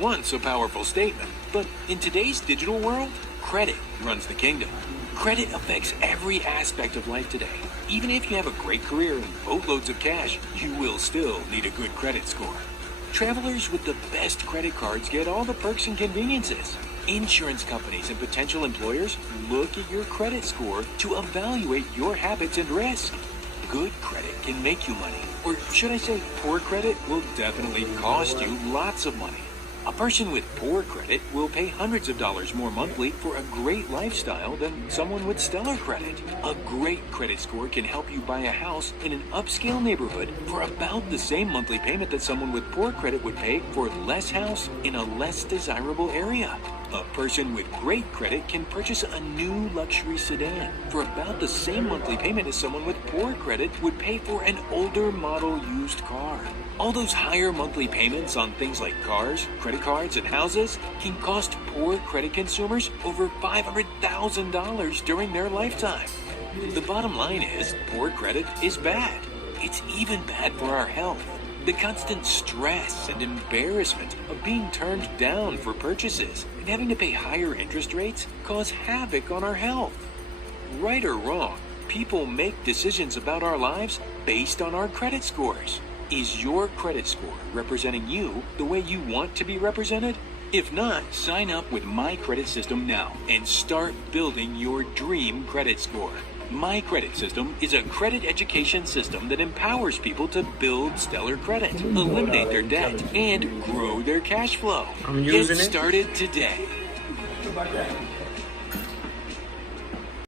once a powerful statement, but in today's digital world, credit runs the kingdom. Credit affects every aspect of life today. Even if you have a great career and boatloads of cash, you will still need a good credit score. Travelers with the best credit cards get all the perks and conveniences. Insurance companies and potential employers look at your credit score to evaluate your habits and risk. Good credit can make you money, or should I say poor credit will definitely cost you lots of money. A person with poor credit will pay hundreds of dollars more monthly for a great lifestyle than someone with stellar credit. A great credit score can help you buy a house in an upscale neighborhood for about the same monthly payment that someone with poor credit would pay for less house in a less desirable area. A person with great credit can purchase a new luxury sedan for about the same monthly payment as someone with poor credit would pay for an older model used car. All those higher monthly payments on things like cars, credit cards, and houses can cost poor credit consumers over $500,000 during their lifetime. The bottom line is, poor credit is bad. It's even bad for our health. The constant stress and embarrassment of being turned down for purchases and having to pay higher interest rates cause havoc on our health. Right or wrong, people make decisions about our lives based on our credit scores. Is your credit score representing you the way you want to be represented? If not, sign up with My Credit System now and start building your dream credit score. My Credit System is a credit education system that empowers people to build stellar credit, eliminate their debt, and grow their cash flow. Get started today.